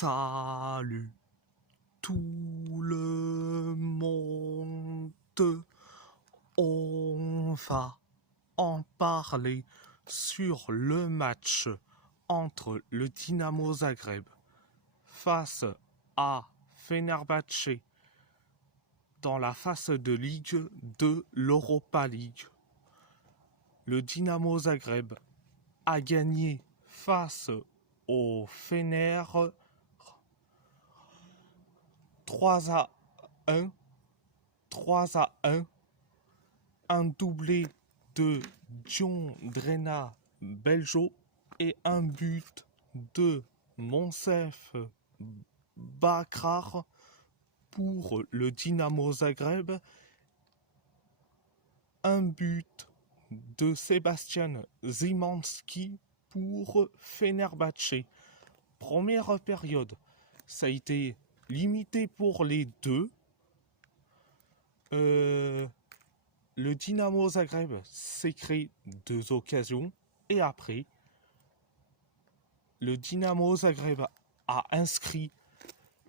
Salut tout le monde, on va en parler sur le match entre le Dinamo Zagreb face à Fenerbahçe dans la phase de Ligue de l'Europa League. Le Dinamo Zagreb a gagné face au Fener 3-1, un doublé de Djondrena Beljo et un but de Monsef Bakrar pour le Dinamo Zagreb, un but de Sebastian Szymanski pour Fenerbahçe. Première période, ça a été limité pour les deux. Le Dinamo Zagreb s'est créé 2 occasions et après, le Dinamo Zagreb a inscrit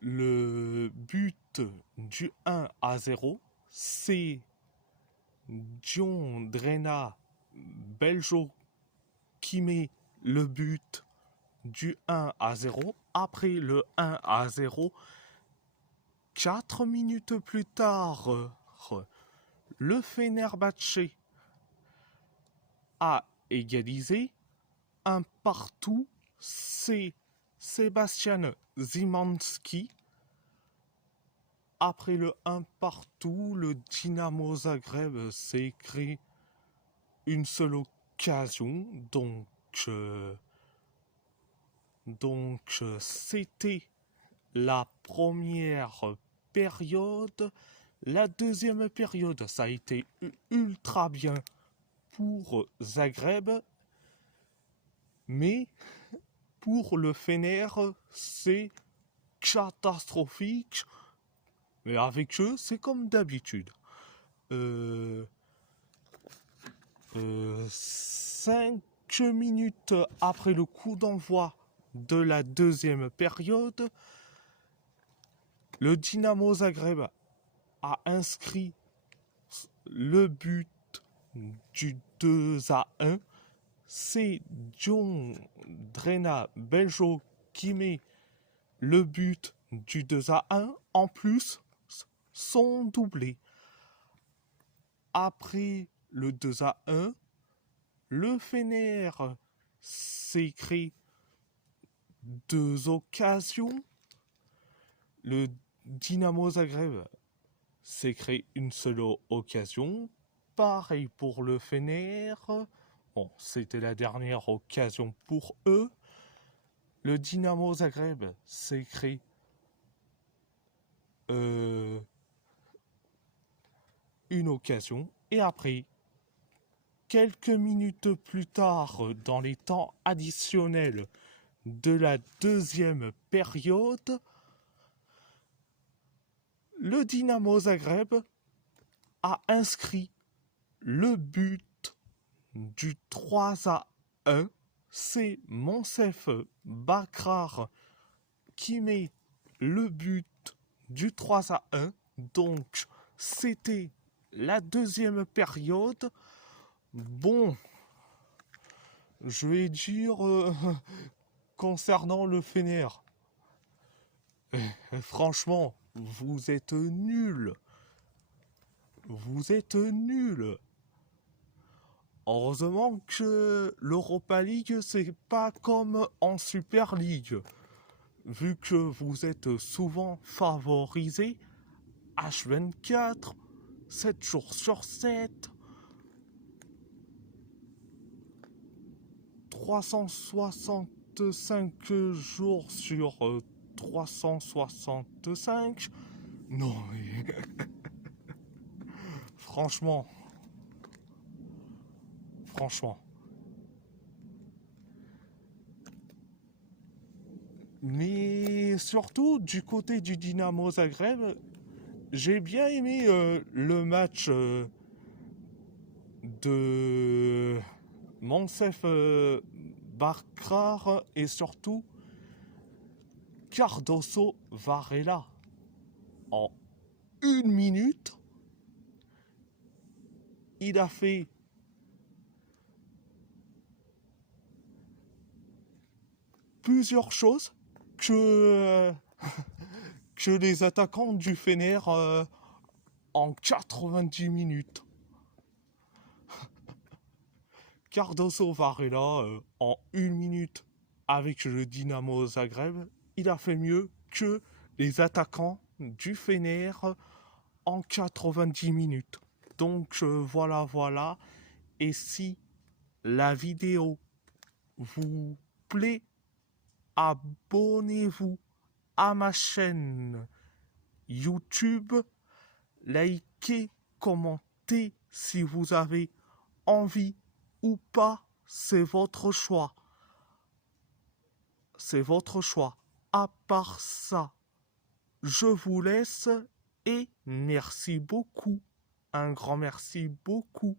le but du 1-0. C'est Djondrena Beljo qui met le but du 1-0. Après le 1-0, 4 minutes plus tard, le Fenerbahçe a égalisé un partout. C'est Sebastian Szymanski. Après le 1 partout, le Dinamo Zagreb s'est créé une seule occasion. Donc c'était la première période. La deuxième période, ça a été ultra bien pour Zagreb, mais pour le Fener, c'est catastrophique. Mais avec eux, c'est comme d'habitude. 5 minutes après le coup d'envoi de la deuxième période, le Dinamo Zagreb a inscrit le but du 2-1. C'est Djondrena Beljo qui met le but du 2-1. En plus, son doublé. Après le 2-1, le Fener s'est créé 2 occasions. Le Dinamo Zagreb s'est créé une seule occasion. Pareil pour le Fener. Bon, c'était la dernière occasion pour eux. Le Dinamo Zagreb s'est créé une occasion. Et après, quelques minutes plus tard, dans les temps additionnels de la deuxième période, le Dinamo Zagreb a inscrit le but du 3-1. C'est Monsef Bakrar qui met le but du 3-1. Donc, c'était la deuxième période. Bon, je vais dire concernant le Fener. Franchement, vous êtes nuls. Vous êtes nuls. Heureusement que l'Europa League, c'est pas comme en Super League. Vu que vous êtes souvent favorisés, H24, 7 jours sur 7, 365 jours sur 365. Non, mais... Franchement. Mais surtout, du côté du Dinamo Zagreb, j'ai bien aimé le match de Monsef Bakrar et surtout Cardoso Varela, en 1 minute, il a fait plusieurs choses que, que les attaquants du Fener en 90 minutes. Cardoso Varela, en 1 minute, avec le Dynamo Zagreb, il a fait mieux que les attaquants du Fener en 90 minutes. Donc voilà. Et si la vidéo vous plaît, abonnez-vous à ma chaîne YouTube, likez, commentez si vous avez envie ou pas, c'est votre choix. C'est votre choix. À part ça, je vous laisse et merci beaucoup. Un grand merci beaucoup.